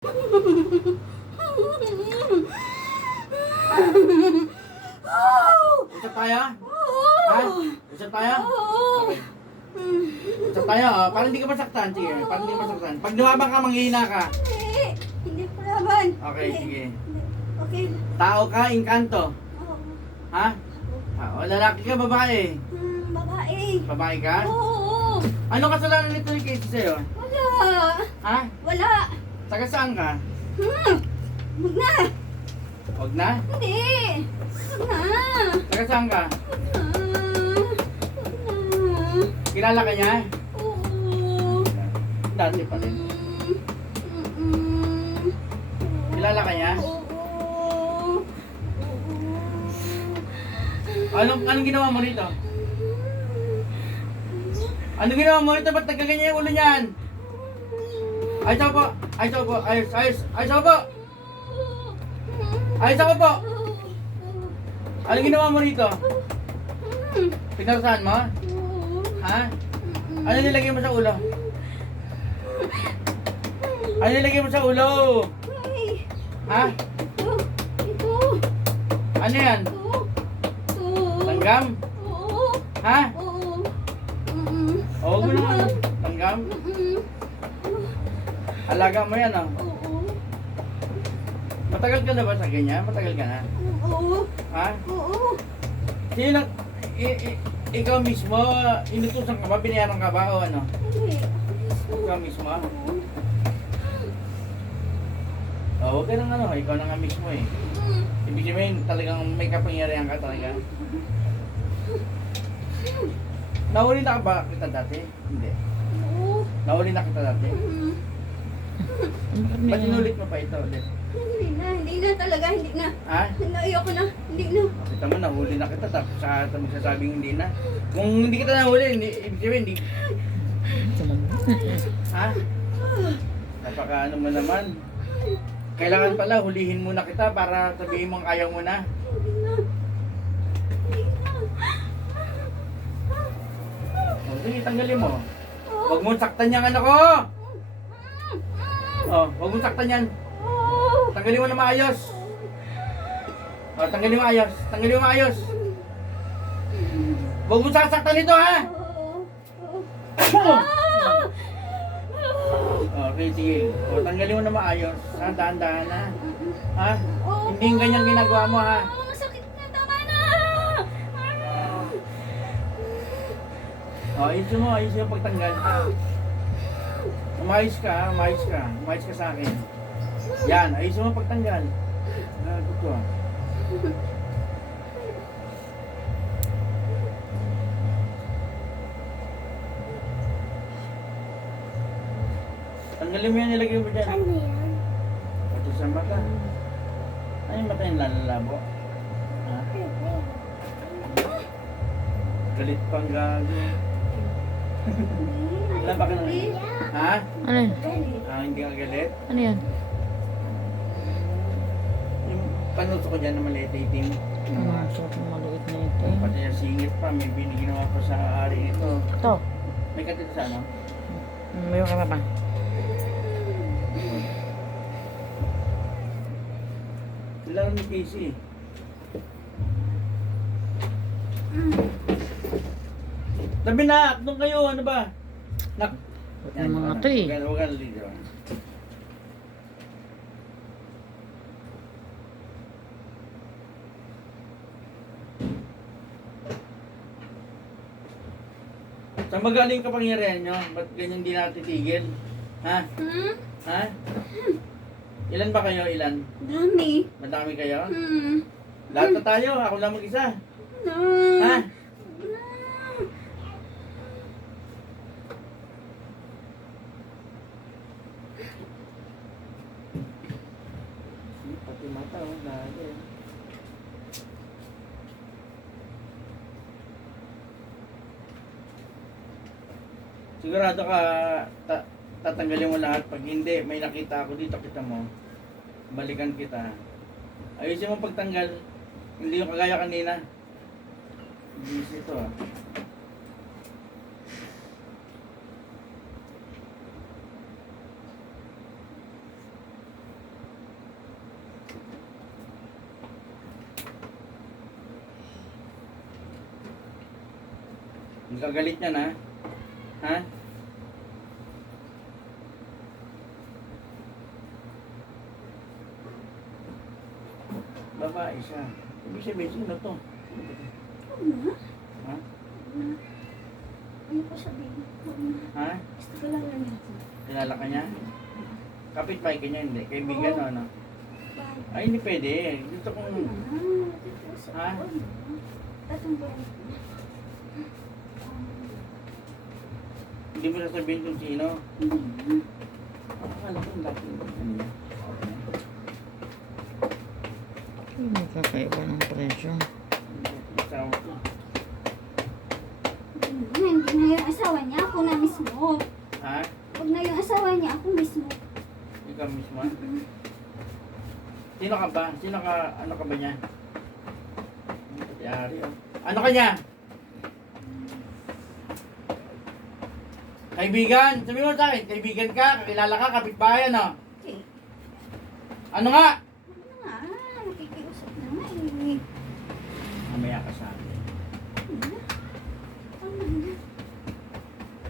Usap tayo? Ha? Usap tayo? Okay. Usap tayo, oh. Parang hindi ka masaktan. Sige, parang hindi ka masaktan. Pag lumabang ka, manghihina ka. Hindi. Hindi ko laban. Okay, Hindi. sige. Hindi. Okay. Tao ka, engkanto. Oo. Ha? O, lalaki ka, babae. Babae. Babae ka? Oo. Ano kasalanan nito ni Casey sa'yo? Wala. Ha? Wala. Taga saan ka? Wag na. Huwag na? Hindi. Wag na. Taga saan ka? Wag na. Kilala ka niya? Oo. Dati pa rin. Kilala ka niya? Oo. Anong ginawa mo rito? Anong ginawa mo rito? Ba't nagkaganyan yung ulo niyan? Ay, saan po? Ay, saan po? Ayos, ayos. Ay, saan po? Ay, saan po? Anong ginawa mo rito? Pinarasahan mo? Ha? Ano nilagay mo sa ulo? Ano nilagay mo sa ulo? Ha? Ito. Ito. Ano yan? Ito. Tanggam? Oo. Ha? Oo. O, huwag mo naman. Tanggam? Alaga mo yan, oh. Oo. Matagal ka na ba sa ganyan? Matagal ka na? Oo. Ha? Oo. Sino nag... ikaw mismo, inutusan ka ba? Binayaran ka ba? O ano? Hindi. Ikaw mismo? O, huwag ka nang ano. Ikaw na nga mismo eh. Ibig sabihin, talagang may kapangyarihan ka talaga. Nahuli na ka ba kita dati? Hindi. Oo. Nahuli na kita dati? Ba't inulit mo pa ito ulit? Hindi na talaga, hindi na. Ha? Ayoko na, hindi na. Kita mo, nahuli na kita tapos sa magsasabing hindi na. Kung hindi kita nahuli, hindi, ibig sabihin, hindi. Ha? Napaka ano mo naman. Kailangan pala, hulihin muna kita para sabihin mong ayaw mo na. Hindi na. Hindi na. O, sige, tanggalin mo. Huwag mong saktan yung ano ko! O, huwag mong saktan yan. Tanggalin mo na maayos. O, tanggalin mo maayos. Tanggalin mo maayos. Huwag mong sasaktan ito, ha? Okay, sige. O, tanggalin mo na maayos. Ha, dahan-dahan na. Ha? Hindi yung ganyang ginagawa mo, ha? Masakit na, tama na. O, ayusin mo yung pagtanggal. Umayos ka, ha? Umayos ka. Umayos ka sa akin. Yan, ayusin mo pagtanggal. Ito. Tanggalin mo yan, nilagay mo dyan. Ano yan? Ito sa mata. Ano yung mata yung lalabo? Ha? Galit pang gago. Ilan ba ka na? Ha? Ano yan? Ah, hindi ka galit? Ano yan? Yung panuso ko dyan na maliit na itim. Suot ng maliit na ito. Pati yung singit pa, may biniginawa pa sa ari ito. Ito. May katito sa ano? Mayroon ka pa ba? Kailangan ni Casey. Sabi na, doon kayo, ano ba? Nak. Yung mga to eh. Huwag ka dito. Saan ba galing kapangyarihan nyo? Ba't ganyan di natitigil? Ha? Ha? Ilan ba kayo? Ilan? Dami. Madami kayo? Lahat na tayo, ako lang mag-isa. Ha? Pati mata, oh, lagi. Sigurado ka, tatanggalin mo lahat. Pag hindi, may nakita ako dito, kita mo. Balikan kita. Ayusin mo pagtanggal. Hindi yung kagaya kanina. Bilis ito, ah. Magagalit niya na. Ha? Babae siya. Ibig sabihin, sino to? Huwag na. Ha? Huwag na. Ano ko sabihin? Huwag na. Ha? Gusto ko lang lang natin. Kilala ka niya? Kapit-bahay ka niya, hindi. Kaibigan o ano? Bye. Ay, hindi pwede. Gusto kong... Huwag na. Titiusap. Ha? Huwag na. Tatanggalin ko na. Hindi mo sasabihin kung sino. Hindi na. Akala ko ang laki ng ano niya. Hindi kakaiba ng presyo. Asawa ko. Hindi na yung asawa niya. Ako na mismo. Ha? Huwag na yung asawa niya. Ako mismo. Ikaw mismo? Sino ka ba? Sino ka? Ano ka ba niya? Yari oh. Ano ka niya? Kaibigan! Sabi mo sa akin, kaibigan ka, kakilala ka, kapitbahay ano? Okay. Ano nga? Ano nga? Nakikiusap na nga eh. Mamaya ka sa akin. Ano na? Tama na.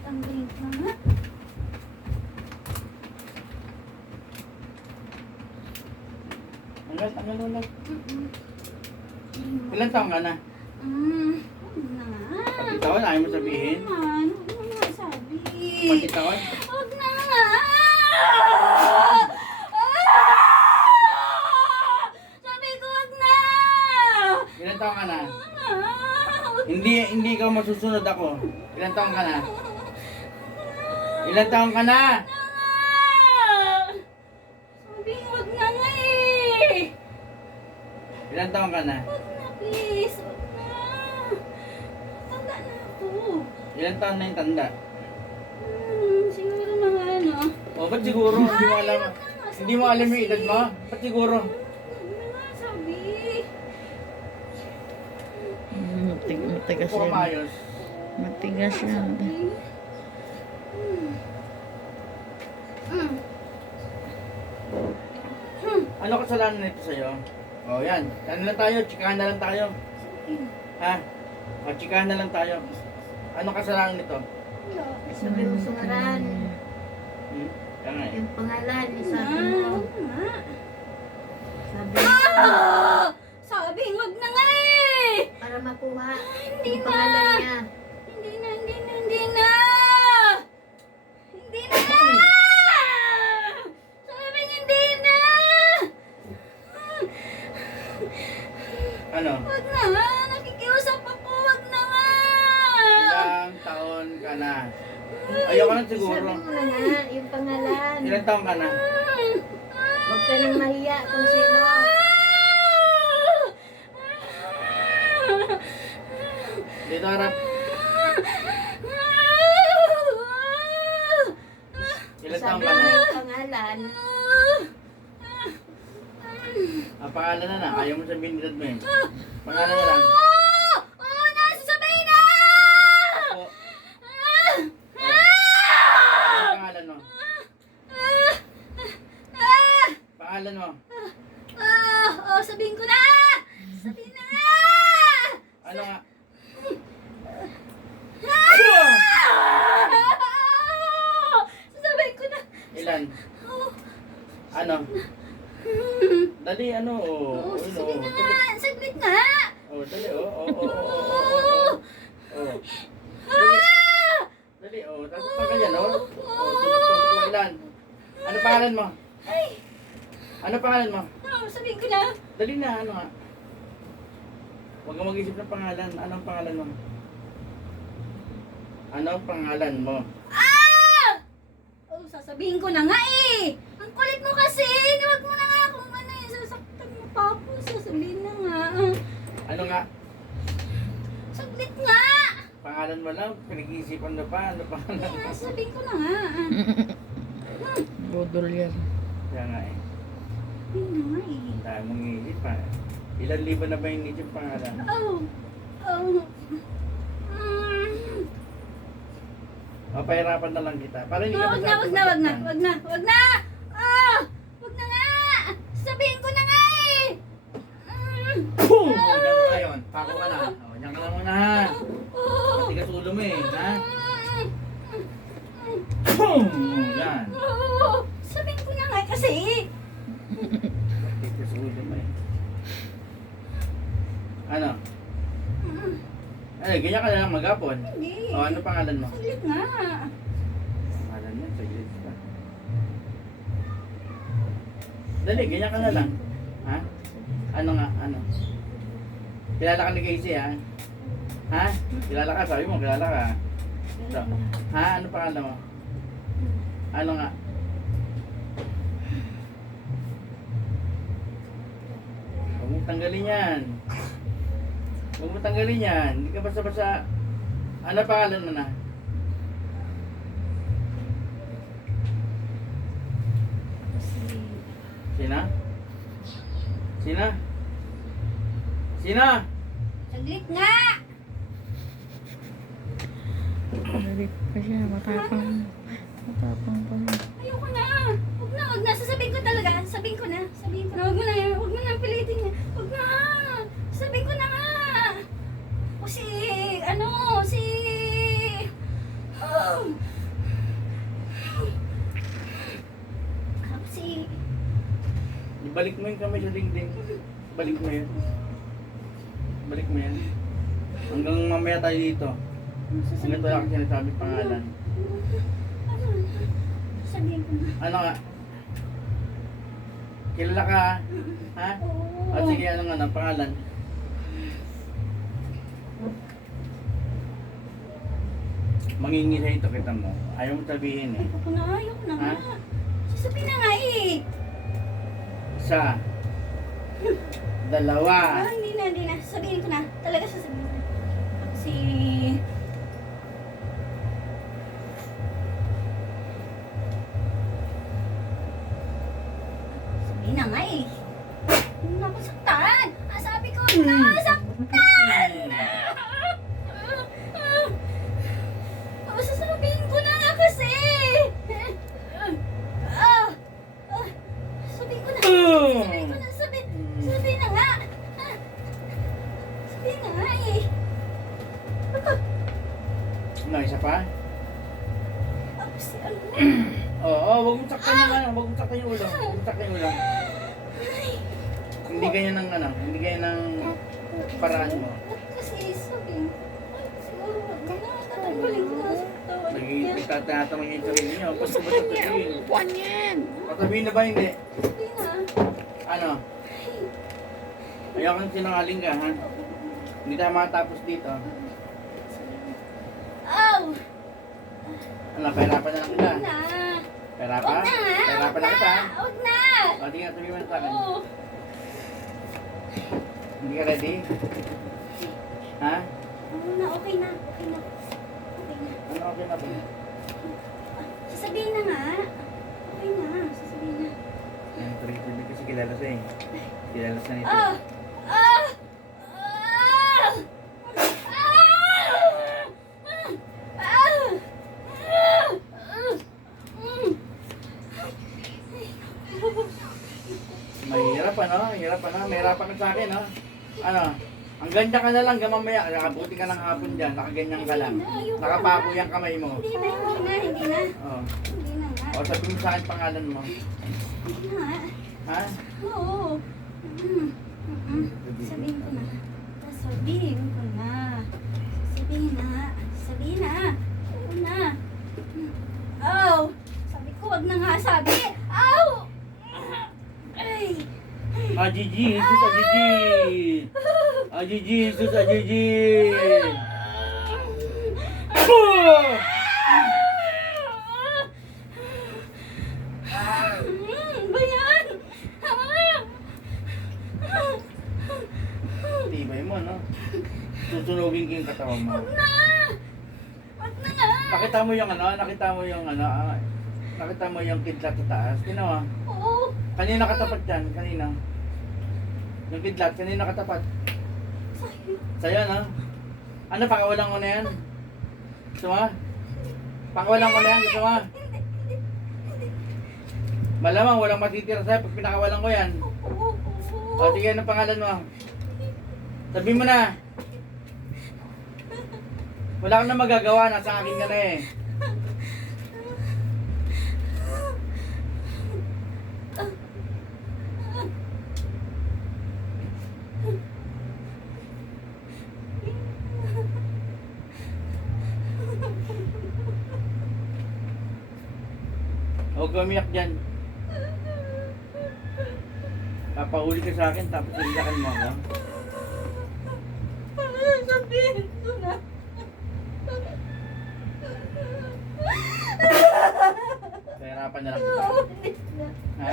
Tanggalin ko na nga. Tanggal lang. Mm-mm. Ilan taong ka na? Huwag na nga. Pagkitaon, ayaw mo sabihin. Naman, huwag mo nga sabi. Pagkitaon? Huwag na nga. Sabi ko huwag na. Ilan taong ka na? Huwag Hindi ikaw masusunod ako. Ilan taong ka na? Ilan taong ka na? na. Sabi huwag na nga eh. Ilan taong ka na? Huwag na please. Huwag na. Tanda na ako. Ilan taon na yung tanda? Siguro mga ano. O, ba't siguro? Hindi mo alam. Ay, wag na nga, Hindi mo alam yung edad mo? Ba't siguro? Huwag na nga sabi. Matigas Kung yan. maayos. Matigas yan. Sabi. Mm. Mm. Ano kasalanan nito sa'yo? O, yan. Ano lang tayo? Chikahan na lang tayo. Sige. Ha? O, chikahan na lang tayo. Ano kasalanan nito? Wala. Sabi mo sa ngaran, Kaya nga eh. yung pangalan, Huwag isabi na. mo. Huwag na. Sabi Ah! Sabi huwag na nga eh. para makuha Hindi yung na. pangalan niya. Hindi na, hindi na, hindi na. Hindi na. Sabi hindi na. Ano? Huwag na nga. Nakikiusap ako. Huwag na nga. Ilang taon ka na? Ayoko na siguro. Sabi mo na nga, yung pangalan. Ilang taon ka na? Huwag ka nang mahiya kung sino. Dito harap. Ilang taon Sabi ka mo na? yung pangalan. Ang pangalan na na. Ayaw mo sabihin edad mo eh. Pangalan na lang. Oo, nasasabihin na! O. Ang pangalan mo. Pangalan mo. Sabihin ko na! Sabihin na nga! Ano nga? Sasabihin ko na! Ilan? Ano? Dali ano? Oo, Ano? sasabihin na nga! Saglit nga! Oh, dali oh. Oh. Dali oh. Tapos pa ganyan oh. Oh, tutok lang ilan. Ano pangalan mo? Ay! Ano pangalan mo? Sabihin ko na! Dali na, ano nga? Huwag kang mag-isip ng pangalan. Anong pangalan mo? Anong pangalan mo? Sasabihin ko na nga eh! Ang kulit mo kasi! Huwag mo na nga kung ano eh! Sasaktan mo pa ako! Sasabihin na nga! Ano nga? Saglit nga! Pangalan mo lang? Pinag-iisipan mo pa? Ano pangalan mo? Sabihin ko na nga! Budol yan. Kaya nga eh. Sabihin na nga eh! Dahil mong iisip pa. Ilan libo na ba yung iisip pangalan? Papahirapan na lang kita. Para hindi ka Wag na, wag na, wag na, wag na, wag na! Wag na nga! Sabihin ko na nga eh! Boom! O, dyan ka ngayon. Pako ka na. O, dyan ka lang muna ha. Matigas Matigas ulo mo eh, ha? Boom! Yan. Sabihin ko na nga kasi. Matigas ulo mo eh. Ano? Ay, ganyan ka na lang maghapon. Hindi. O, ano pangalan mo? Saglit nga. Pangalan niya, saglit ka. Dali, ganyan ka na lang. Ha? Ano nga, ano? Kilala ka ni Casey, ha? Ha? Kilala ka, sabi mo, kilala ka. So, ha? Ano pangalan mo? Ano nga? Huwag mong tanggalin yan. Huwag mong tanggalin yan. Hindi ka basta-basta. Ano pangalan mo na? Sina? Sina? Sina? Saglit nga. Galit pa siya. Matapang. Matapang pa. Ayoko na. Huwag na, huwag na. Sasabihin ko talaga. Sabihin ko na. Sabihin ko na. Huwag mo na. Huwag mo na pilitin niya. Huwag na. Sabihin ko na nga. O si, ano, si... Si... Ibalik mo yung kamay sa dingding. Balik mo yan. Balik mo yan. Hanggang mamaya tayo dito. Hanggang wala kang sinasabi pangalan. Ano? Sabihin ko na. Ano nga? Kilala ka? Ha? Oo. O sige, ano nga na pangalan? Mangingisay ito kita mo. Ayaw mo sabihin eh. Ayoko na. Ayoko na Ha? nga. Sasabihin na nga eh. Isa. Dalawa. Hindi na, hindi na. Sabihin ko na. Talaga sasabihin ko na. Si... Sabihin na nga eh. Huwag na ako saktan. Sabi ko na, saktan! Sasabihin ko na nga kasi. Sabihin ko na. Sabihin ko na. Sabihin na nga. Sabihin na nga eh. Ano, isa pa? Si ano? Oo, wag mong saktan yung ano, wag mong saktan yung ulo. Wag mong saktan yung ulo. Hindi ganyan ng ano, hindi ganyan ng paraan mo. Kasi sabihin. Siguro wag na. Tatanggalin ko na sa katawan niya. Nagtatanong niya yung sarili niyo. Basta ba sasabihin? Buwan yan. Patabihin na ba hindi? Sabihin na. Ano? Ayaw kang sinangaling ka, ha? Hindi tayo makatapos dito. Ow! Ano, pahirapan na lang kita. Huwag na. Pahirapan? Huwag na. Pahirapan na kita. Huwag na. O, di nga, sabihin mo na sa akin. Oo. Hindi ka ready? Ha? Oo na, okay na. Okay na. Okay na. Ano okay na ba? Sasabihin na nga. Okay na. Sasabihin na. Yan, triple din kasi kilala sa eh. Kilala sa nito. Ah! Ah! Ah! Mahirap ano? Mahirap ano? Mahirapan ka sa akin, no? Ano? Ang ganda ka na lang, gamamaya. Nakabuti ka ng hapon dyan. Nakaganyan ka lang. Nakapako yung kamay mo. Hindi na, hindi na. Oh. Hindi na nga. O, sabi mo sa akin pangalan mo. Hindi na nga. Ha? Oo. Sabihin ko na. Sabihin ko na. Sabihin na. Sabihin na. Oo na. Ow! Sabi ko, wag na nga sabi. Ow! Ay! Ajiji, Jesus, Ajiji. Ajiji, Jesus, Ajiji. Ba yan? Tibay mo, no? Susunugin ko yung katawan mo. Wag na! Wag na nga! Nakita mo yung ano? Nakita mo yung ano? Nakita mo yung kidlat sa taas? Tinawa? Oo. Kanina katapat yan? Kanina? Yung kidlat, kanina katapat? Sa'yo. Sa'yo, no? Ano, pakawalan ko na yan? Gusto mo? Pakawalan ko na yan, gusto mo? Malamang walang matitira sa'yo pag pinakawalan ko yan. Oo. O, sige, anong pangalan mo? Sabi mo na. Wala kang na magagawa, nasa akin ka na eh. Huwag ka umiyak dyan. Papahuli ka sa akin, tapos ilakan mo ako. Sabihin ko na. Pahirapan na lang kita. Ha?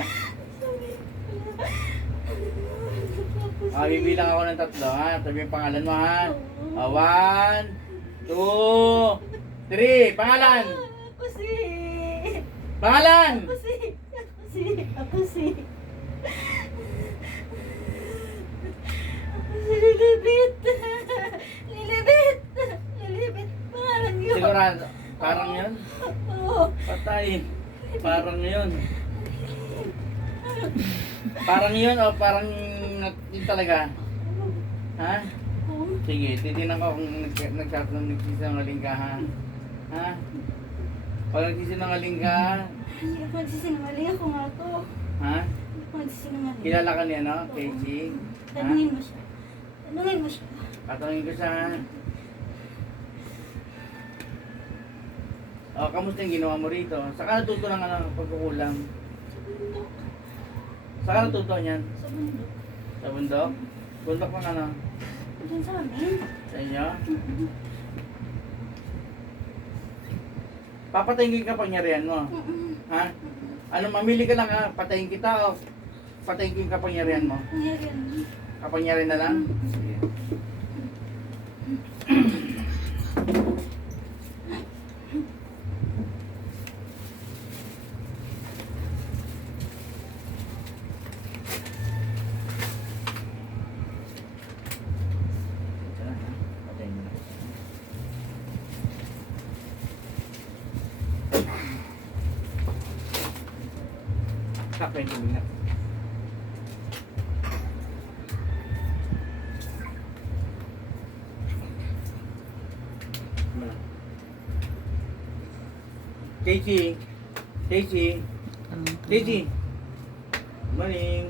Bibilang ako ng 3, ha? Sabi yung pangalan mo, ha? 1, 2, 3. Pangalan! Ako si... Pangalan! Ako si Lilibit. Lilibit. Pangalan yun. Sigurado. Parang yun? Oo. Patay. Parang yun. Parang yun o parang yun talaga? Ha? Sige, titignan ko kung nagsisinungaling ka, ha? Ha? Pag nagsisinungaling ka, Hindi ako nagsisinungaling. Ako nga to. ha? Hindi ako nagsisinungaling. Kilala ka niya, no? Casey? Ha? Tanungin mo siya. Tanungin mo siya. Tatanungin ko siya, ha? O, kamusta yung ginawa mo rito? Saka natuto ng pagkukulang? Sa bundok. Saka natuto niyan? Sa bundok. Sa bundok? Bundok ng ano? Diyan sa amin. Sa inyo? Papatayin ko yung kapangyarihan mo. Ha? Ano, mamili ka lang ha? Patayin kita o patayin ko yung kapangyarihan mo? Nangyari yan. Kapangyarihan na lang? Sige. Ito na, ha? Patayin mo na. Pwede mo na. Casey. Casey. Ano? Casey. Morning.